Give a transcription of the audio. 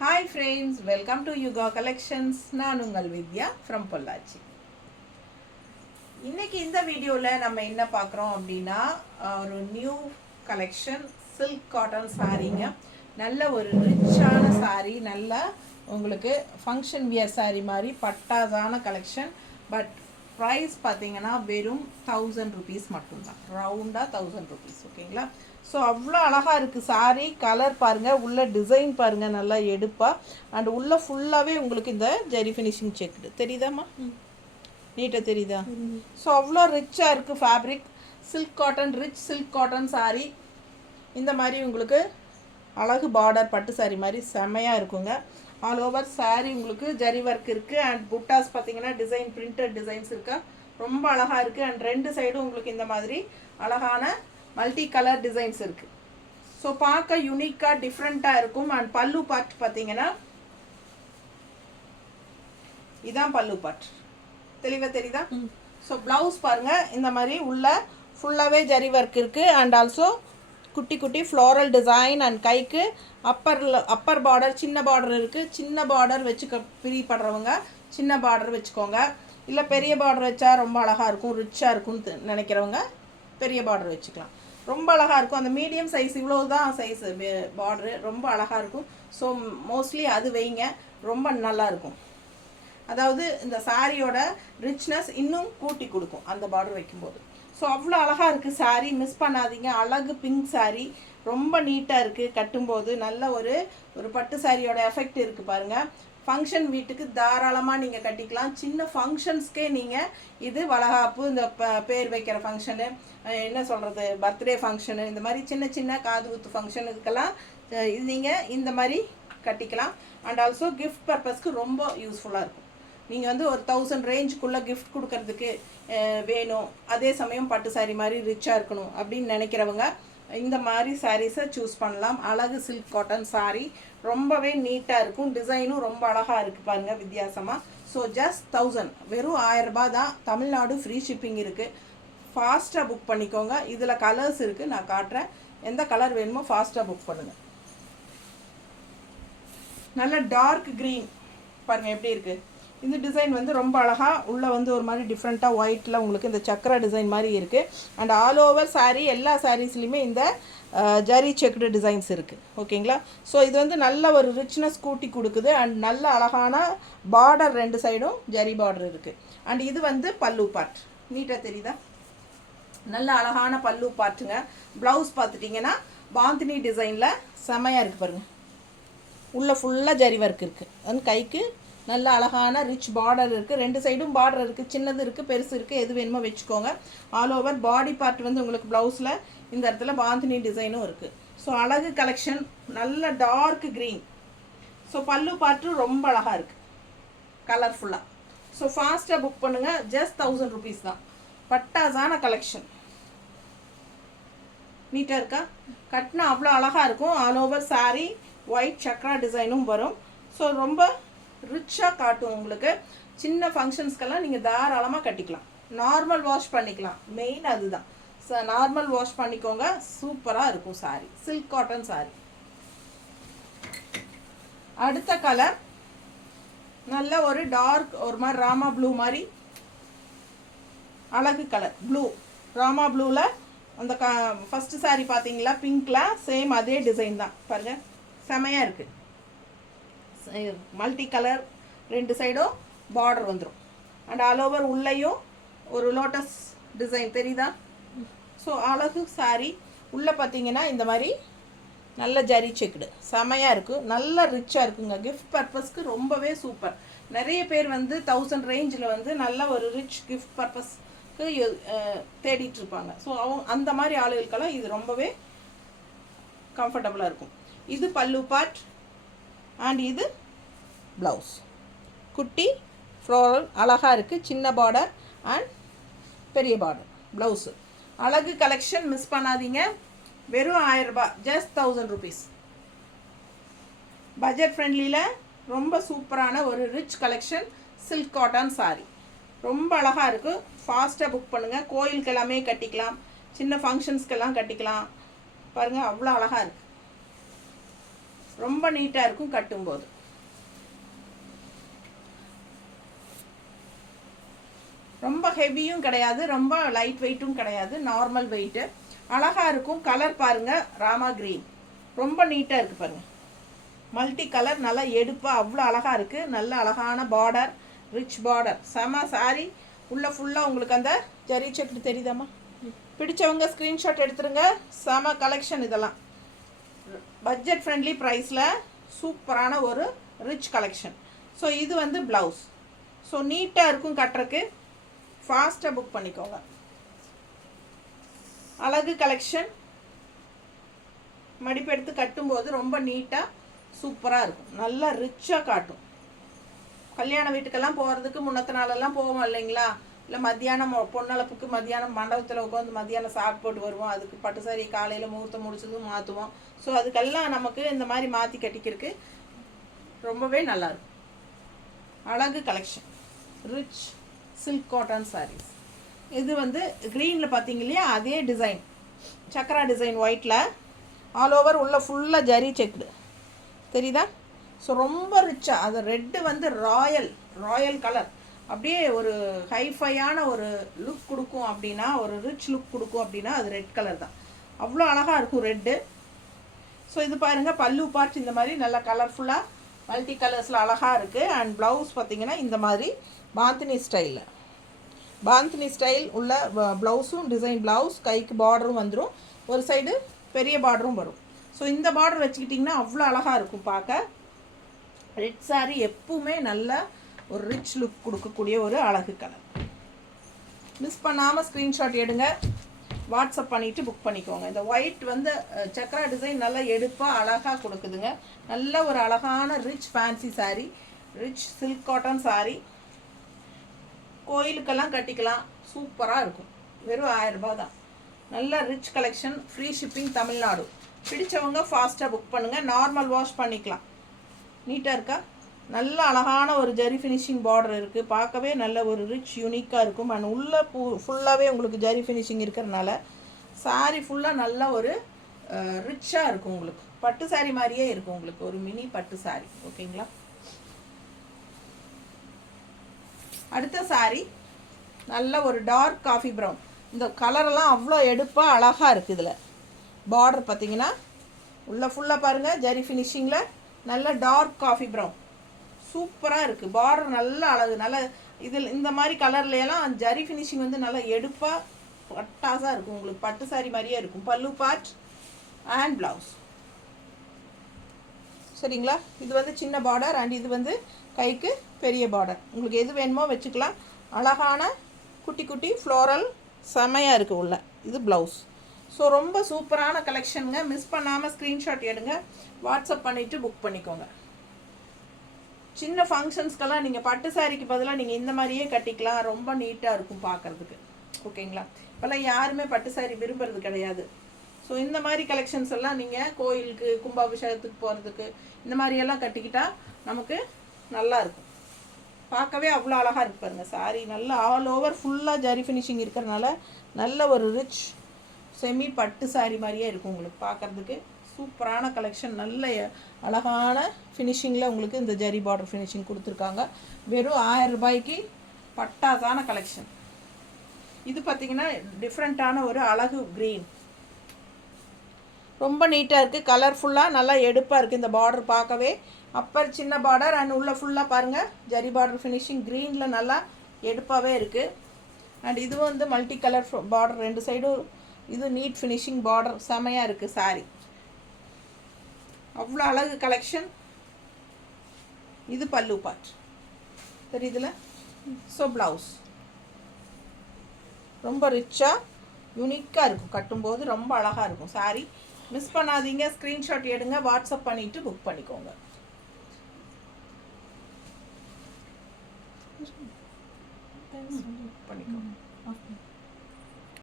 Hi friends, welcome to Yuga Collections. நான் உங்கள் வித்யா from Pollachi. இன்னைக்கு இந்த வீடியோவில் நம்ம என்ன பார்க்குறோம் அப்படின்னா ஒரு நியூ கலெக்ஷன் சில்க் காட்டன் சாரீங்க. நல்ல ஒரு ரிச்சான சாரீ, நல்ல உங்களுக்கு ஃபங்க்ஷன் வியர் சாரீ மாதிரி பட்டாசான கலெக்ஷன். பட் ப்ரைஸ் பார்த்தீங்கன்னா வெறும் 1000 rupees மட்டும்தான், ரவுண்டாக 1000 rupees. ஓகேங்களா? ஸோ அவ்வளோ அழகாக இருக்குது சாரீ. கலர் பாருங்கள், உள்ள டிசைன் பாருங்கள், நல்லா எடுப்பாக. அண்ட் உள்ளே ஃபுல்லாகவே உங்களுக்கு இந்த ஜெரி ஃபினிஷிங் செக்குடு தெரியுதாம்மா? நீட்டாக தெரியுதா? ஸோ அவ்வளோ ரிச்சாக இருக்குது fabric. Silk cotton, rich silk cotton sari. இந்த மாதிரி உங்களுக்கு அழகு பார்டர் பட்டு சாரீ மாதிரி செம்மையாக இருக்குங்க. ஆல் ஓவர் சாரீ உங்களுக்கு ஜரி ஒர்க் இருக்குது. அண்ட் புட்டாஸ் பார்த்தீங்கன்னா டிசைன் பிரிண்டட் டிசைன்ஸ் இருக்கா, ரொம்ப அழகாக இருக்குது. அண்ட் ரெண்டு சைடும் உங்களுக்கு இந்த மாதிரி அழகான மல்டி கலர் டிசைன்ஸ் இருக்குது. ஸோ பார்க்க யூனிக்காக டிஃப்ரெண்ட்டாக இருக்கும். அண்ட் பல்லு பார்ட் பார்த்தீங்கன்னா இதான் பல்லு பார்ட், தெளிவாக தெரியுதா? ஸோ ப்ளவுஸ் பாருங்கள், இந்த மாதிரி உள்ள ஃபுல்லாகவே ஜரி ஒர்க் இருக்குது. அண்ட் ஆல்சோ குட்டி குட்டி ஃப்ளோரல் டிசைன். அண்ட் கைக்கு அப்பர் பார்டர், சின்ன பார்டர் இருக்குது. சின்ன பார்டர் வச்சுக்க பிரியப்படுறவங்க சின்ன பார்டர் வச்சுக்கோங்க. இல்லை பெரிய பார்டர் வச்சா ரொம்ப அழகாக இருக்கும், ரிச்சாக இருக்கும்னு நினைக்கிறவங்க பெரிய பார்டர் வச்சுக்கலாம். ரொம்ப அழகாக இருக்கும். அந்த மீடியம் சைஸ் இவ்வளோ தான் சைஸ் பார்டரு, ரொம்ப அழகாக இருக்கும். ஸோ மோஸ்ட்லி அது வைங்க, ரொம்ப நல்லாயிருக்கும். அதாவது இந்த சாரியோட ரிச்னஸ் இன்னும் கூட்டி கொடுக்கும் அந்த பார்டர் வைக்கும்போது. ஸோ அவ்வளோ அழகாக இருக்குது சாரீ, மிஸ் பண்ணாதீங்க. அழகு பிங்க் சாரீ, ரொம்ப நீட்டாக இருக்குது. கட்டும்போது நல்ல ஒரு பட்டு சாரியோட எஃபெக்ட் இருக்குது பாருங்கள். ஃபங்க்ஷன் வீட்டுக்கு தாராளமாக நீங்கள் கட்டிக்கலாம். சின்ன ஃபங்க்ஷன்ஸ்க்கே நீங்கள் இது வளகாப்பு, இந்த பேர் வைக்கிற ஃபங்க்ஷனு, என்ன சொல்கிறது, பர்த்டே ஃபங்க்ஷனு, இந்த மாதிரி சின்ன சின்ன காது குத்து ஃபங்க்ஷன் இதுக்கெல்லாம் இது நீங்கள் இந்த மாதிரி கட்டிக்கலாம். அண்ட் ஆல்சோ கிஃப்ட் பர்பஸ்க்கு ரொம்ப யூஸ்ஃபுல்லாக இருக்கும். நீங்கள் வந்து ஒரு 1000 ரேஞ்சுக்குள்ளே கிஃப்ட் கொடுக்கறதுக்கு வேணும், அதே சமயம் பட்டு சாரீ மாதிரி ரிச்சாக இருக்கணும் அப்படின்னு நினைக்கிறவங்க இந்த மாதிரி சாரீஸை சூஸ் பண்ணலாம். அழகு சில்க் காட்டன் சாரீ, ரொம்பவே நீட்டாக இருக்கும். டிசைனும் ரொம்ப அழகாக இருக்குது பாருங்கள், வித்தியாசமாக. ஸோ ஜஸ்ட் 1000, வெறும் 1000 ரூபாய் தான். தமிழ்நாடு ஃப்ரீ ஷிப்பிங் இருக்குது. ஃபாஸ்ட்டாக புக் பண்ணிக்கோங்க. இதில் கலர்ஸ் இருக்குது, நான் காட்டுறேன். எந்த கலர் வேணுமோ ஃபாஸ்ட்டாக புக் பண்ணுங்கள். நல்ல டார்க் க்ரீன் பாருங்கள் எப்படி இருக்குது. இந்த டிசைன் வந்து ரொம்ப அழகாக உள்ளே வந்து ஒரு மாதிரி டிஃப்ரெண்ட்டாக ஒயிட்டில் உங்களுக்கு இந்த சக்கரா டிசைன் மாதிரி இருக்குது. அண்ட் ஆல் ஓவர் சாரீ, எல்லா சாரீஸ்லையுமே இந்த ஜரி செக்குடு டிசைன்ஸ் இருக்குது. ஓகேங்களா? ஸோ இது வந்து நல்ல ஒரு ரிச்னஸ் கூட்டி கொடுக்குது. அண்ட் நல்ல அழகான பார்டர், ரெண்டு சைடும் ஜரி பார்டர் இருக்குது. அண்ட் இது வந்து பல்லு பார்ட், நீட்டாக தெரியுதா? நல்ல அழகான பல்லு பார்ட்டுங்க. ப்ளவுஸ் பார்த்துட்டிங்கன்னா பாந்தினி டிசைனில் செமையாக இருக்குது பாருங்கள். உள்ளே ஃபுல்லாக ஜரி ஒர்க் இருக்குது. அண்ட் கைக்கு நல்ல அழகான ரிச் பார்டர் இருக்குது. ரெண்டு சைடும் பார்டர் இருக்குது, சின்னது இருக்குது, பெருசு இருக்குது, எது வேணுமோ வச்சுக்கோங்க. ஆல் ஓவர் பாடி பார்ட் வந்து உங்களுக்கு ப்ளவுஸில் இந்த இடத்துல பாந்தினி டிசைனும் இருக்குது. ஸோ அழகு கலெக்ஷன், நல்ல டார்க் க்ரீன். ஸோ பல்லு பார்ட்டும் ரொம்ப அழகாக இருக்குது, கலர்ஃபுல்லாக. ஸோ ஃபாஸ்ட்டாக புக் பண்ணுங்கள். ஜஸ்ட் 1000 rupees தான். பட்டாசான கலெக்ஷன், நீட்டாக இருக்கா? கட்டினா அவ்வளோ அழகாக இருக்கும். All over sari white Chakra டிசைனும் வரும். ஸோ ரொம்ப ரிச்சாக காட்டும் உங்களுக்கு. சின்ன ஃபங்க்ஷன்ஸ்க்கெல்லாம் நீங்கள் தாராளமாக கட்டிக்கலாம். நார்மல் வாஷ் பண்ணிக்கலாம், மெயின் அதுதான். ஸோ நார்மல் வாஷ் பண்ணிக்கோங்க, சூப்பராக இருக்கும் சாரீ. Silk cotton sari. அடுத்த கலர் நல்ல ஒரு டார்க், ஒரு மாதிரி ராமா ப்ளூ மாதிரி அழகு கலர். ப்ளூ, ராமா ப்ளூவில் அந்த ஃபஸ்ட்டு சாரீ பார்த்தீங்களா பிங்க்கில், சேம் அதே டிசைன் தான் பாருங்கள், செமையாக இருக்குது. மல்டி கலர், ரெண்டு சைடும் பார்டர் வந்துடும். அண்ட் ஆல் ஓவர் உள்ளேயும் ஒரு லோட்டஸ் டிசைன் தெரியுதா? ஸோ அழகு சாரீ. உள்ளே பார்த்தீங்கன்னா இந்த மாதிரி நல்ல ஜரி செக்குடு, செமையாக இருக்குது, நல்ல ரிச்சாக இருக்குங்க. கிஃப்ட் பர்பஸ்க்கு ரொம்பவே சூப்பர். நிறைய பேர் வந்து 1000 ரேஞ்சில் வந்து நல்ல ஒரு ரிச் கிஃப்ட் பர்பஸ்க்கு தேடிட்டு இருப்பாங்க. ஸோ அந்த மாதிரி ஆளுகளுக்கெல்லாம் இது ரொம்பவே கம்ஃபர்டபுளாக இருக்கும். இது பல்லு பார்ட். அண்ட் இது ப்ளவுஸ், குட்டி ஃப்ளோரல் அழகாக இருக்குது. சின்ன பார்டர் அண்ட் பெரிய பார்டர் ப்ளவுஸு. அழகு கலெக்ஷன், மிஸ் பண்ணாதீங்க. வெறும் 1000 ரூபாய், ஜஸ்ட் 1000 rupees. பட்ஜெட் ஃப்ரெண்ட்லியில் ரொம்ப சூப்பரான ஒரு rich collection silk cotton sari, ரொம்ப அழகாக இருக்குது. ஃபாஸ்ட்டாக புக் பண்ணுங்கள். கோயிலுக்கு எல்லாமே கட்டிக்கலாம், சின்ன ஃபங்க்ஷன்ஸ்க்கெல்லாம் கட்டிக்கலாம். பாருங்கள் அவ்வளோ அழகாக இருக்குது. ரொம்ப நீட்டாக இருக்கும் கட்டும்போது. ரொம்ப ஹெவியும் கிடையாது, ரொம்ப லைட் வெயிட்டும் கிடையாது, நார்மல் வெயிட்டு. அழகாக இருக்கும். கலர் பாருங்கள், ராமா க்ரீன். ரொம்ப நீட்டாக இருக்குது பாருங்கள். மல்டி கலர், நல்லா எடுப்பாக அவ்வளோ அழகாக இருக்குது. நல்ல அழகான பார்டர், ரிச் பார்டர், செம சாரி. உள்ளே ஃபுல்லாக உங்களுக்கு அந்த ஜரி செக்கு தெரியுதாம்மா? பிடிச்சவங்க ஸ்க்ரீன்ஷாட் எடுத்துருங்க. செம கலெக்ஷன் இதெல்லாம். பட்ஜெட் ஃப்ரெண்ட்லி ப்ரைஸில் சூப்பரான ஒரு ரிச் கலெக்ஷன். ஸோ இது வந்து ப்ளவுஸ். ஸோ நீட்டாக இருக்கும் கட்டுறக்கு. ஃபாஸ்ட்டாக புக் பண்ணிக்கோங்க. அழகு கலெக்ஷன். மடிப்பு எடுத்து கட்டும்போது ரொம்ப நீட்டாக சூப்பராக இருக்கும். நல்லா ரிச்சாக காட்டும். கல்யாண வீட்டுக்கெல்லாம் போகிறதுக்கு முன்னத்த நாளெல்லாம் போவோம் இல்லைங்களா? இல்லை மத்தியானம் பொண்ணளப்புக்கு மத்தியானம் மண்டபத்தில் உட்காந்து மத்தியானம் சாப்பிட்டு போட்டு வருவோம். அதுக்கு பட்டு சாரி காலையில் முகூர்த்தம் முடிச்சதும் மாற்றுவோம். ஸோ அதுக்கெல்லாம் நமக்கு இந்த மாதிரி மாற்றி கட்டிக்கிறதுக்கு ரொம்பவே நல்லாயிருக்கும். அழகு collection. Rich silk cotton saris. இது வந்து க்ரீனில் பார்த்தீங்க இல்லையா, அதே டிசைன், சக்கரா டிசைன் ஒயிட்டில் ஆல் ஓவர் உள்ள ஃபுல்லாக ஜரி செக்குடு தெரியுதா? ஸோ ரொம்ப ரிச்சாக. அது ரெட்டு வந்து ராயல் கலர். அப்படியே ஒரு ஹைஃபையான ஒரு லுக் கொடுக்கும் அப்படின்னா, ஒரு ரிச் லுக் கொடுக்கும் அப்படின்னா அது ரெட் கலர் தான். அவ்வளோ அழகாக இருக்கும் ரெட்டு. ஸோ இது பாருங்கள், பல்லு பார்ட் இந்த மாதிரி நல்லா கலர்ஃபுல்லாக மல்டி கலர்ஸில் அழகாக இருக்குது. அண்ட் ப்ளவுஸ் பார்த்திங்கன்னா இந்த மாதிரி பாந்தினி ஸ்டைல் உள்ள ப்ளவுஸும், டிசைன் ப்ளவுஸ், கைக்கு பார்டரும் வந்துடும். ஒரு சைடு பெரிய பார்டரும் வரும். ஸோ இந்த பார்டர் வச்சுக்கிட்டிங்கன்னா அவ்வளோ அழகாக இருக்கும் பார்க்க. ரெட் சாரி எப்பவுமே நல்ல ஒரு ரிச் லுக் கொடுக்கக்கூடிய ஒரு அழகு கலர். மிஸ் பண்ணாமல் ஸ்க்ரீன்ஷாட் எடுங்க, வாட்ஸ்அப் பண்ணிவிட்டு புக் பண்ணிக்கோங்க. இந்த ஒயிட் வந்து சக்கரா டிசைன் நல்லா எடுப்பாக அழகாக கொடுக்குதுங்க. நல்ல ஒரு அழகான rich fancy sari, rich silk cotton sari. கோயிலுக்கெல்லாம் கட்டிக்கலாம், சூப்பராக இருக்கும். வெறும் 1000 ரூபாய் தான். நல்ல rich collection. Free shipping Tamil Nadu. பிடிச்சவங்க ஃபாஸ்ட்டாக புக் பண்ணுங்கள். நார்மல் வாஷ் பண்ணிக்கலாம். நீட்டாக இருக்கா? நல்ல அழகான ஒரு ஜரி ஃபினிஷிங் பார்டர் இருக்குது. பார்க்கவே நல்ல ஒரு ரிச் யூனிக்காக இருக்கும். அண்ட் உள்ளே ஃபுல்லாகவே உங்களுக்கு ஜரி ஃபினிஷிங் இருக்கிறதுனால சாரீ ஃபுல்லாக நல்ல ஒரு ரிச்சாக இருக்கும். உங்களுக்கு பட்டு சாரீ மாதிரியே இருக்கும். உங்களுக்கு ஒரு மினி பட்டு சாரீ. ஓகேங்களா? அடுத்த சாரீ நல்ல ஒரு டார்க் காஃபி ப்ரௌன். இந்த கலரெல்லாம் அவ்வளோ எடுப்பாக அழகாக இருக்குது. இதில் பார்டர் பார்த்தீங்கன்னா உள்ளே ஃபுல்லாக பாருங்கள் ஜரி ஃபினிஷிங்கில் நல்ல டார்க் காஃபி ப்ரௌன் சூப்பராக இருக்குது. பார்டர் நல்ல அழகு. நல்ல இதில் இந்த மாதிரி கலர்லையெல்லாம் ஜரி ஃபினிஷிங் வந்து நல்லா எடுப்பாக பட்டாசாக இருக்கும். உங்களுக்கு பட்டு சாரி மாதிரியே இருக்கும். பல்லு பார்ட் அண்ட் ப்ளவுஸ். சரிங்களா? இது வந்து சின்ன பார்டர் அண்ட் இது வந்து கைக்கு பெரிய பார்டர். உங்களுக்கு எது வேணுமோ வச்சுக்கலாம். அழகான குட்டி குட்டி ஃப்ளோரல் செமையாக இருக்குது உள்ள. இது ப்ளவுஸ். ஸோ ரொம்ப சூப்பரான கலெக்ஷனுங்க. மிஸ் பண்ணாமல் ஸ்க்ரீன்ஷாட் எடுங்க, வாட்ஸ்அப் பண்ணிவிட்டு புக் பண்ணிக்கோங்க. சின்ன ஃபங்க்ஷன்ஸ்க்கெல்லாம் நீங்கள் பட்டு சாரிக்கு பதிலாக நீங்கள் இந்த மாதிரியே கட்டிக்கலாம். ரொம்ப நீட்டாக இருக்கும் பார்க்குறதுக்கு. ஓகேங்களா? இப்போல்லாம் யாருமே பட்டு சாரி விரும்புறது கிடையாது. ஸோ இந்த மாதிரி கலெக்ஷன்ஸ் எல்லாம் நீங்கள் கோயிலுக்கு, கும்பாபிஷேகத்துக்கு போகிறதுக்கு இந்த மாதிரியெல்லாம் கட்டிக்கிட்டால் நமக்கு நல்லா இருக்கும். பார்க்கவே அவ்வளோ அழகாக இருக்கு பாருங்கள். சாரி நல்லா ஆல் ஓவர் ஃபுல்லாக ஜரி ஃபினிஷிங் இருக்கிறதுனால நல்ல ஒரு ரிச் செமி பட்டு சாரி மாதிரியே இருக்கும் உங்களுக்கு பார்க்குறதுக்கு. சூப்பரான கலெக்ஷன். நல்ல அழகான ஃபினிஷிங்கில் உங்களுக்கு இந்த ஜரி பார்டர் ஃபினிஷிங் கொடுத்துருக்காங்க. வெறும் 1000 ரூபாய்க்கு பட்டாசான கலெக்ஷன். இது பார்த்திங்கன்னா டிஃப்ரெண்ட்டான ஒரு அழகு க்ரீன். ரொம்ப நீட்டாக இருக்குது. கலர்ஃபுல்லாக நல்லா எடுப்பாக இருக்குது. இந்த பார்டர் பார்க்கவே அப்பர் சின்ன பார்டர் அண்ட் உள்ள ஃபுல்லாக பாருங்கள் ஜரி பார்டர் ஃபினிஷிங் க்ரீனில் நல்லா எடுப்பாகவே இருக்குது. அண்ட் இதுவும் வந்து மல்டி கலர் பார்டர், 2 சைடும் இது நீட் ஃபினிஷிங் பார்டர். செமையாக இருக்குது சாரி. அவ்வளோ அழகு கலெக்ஷன். இது பல்லு பார்ட் தெரியுதுல? ஸோ ப்ளவுஸ் ரொம்ப ரிச்சாக யூனிக்காக இருக்கும். கட்டும்போது ரொம்ப அழகாக இருக்கும் சாரி. மிஸ் பண்ணாதீங்க. ஸ்க்ரீன்ஷாட் எடுங்க, வாட்ஸ்அப் பண்ணிவிட்டு புக் பண்ணிக்கோங்க. பண்ணிக்கோங்க.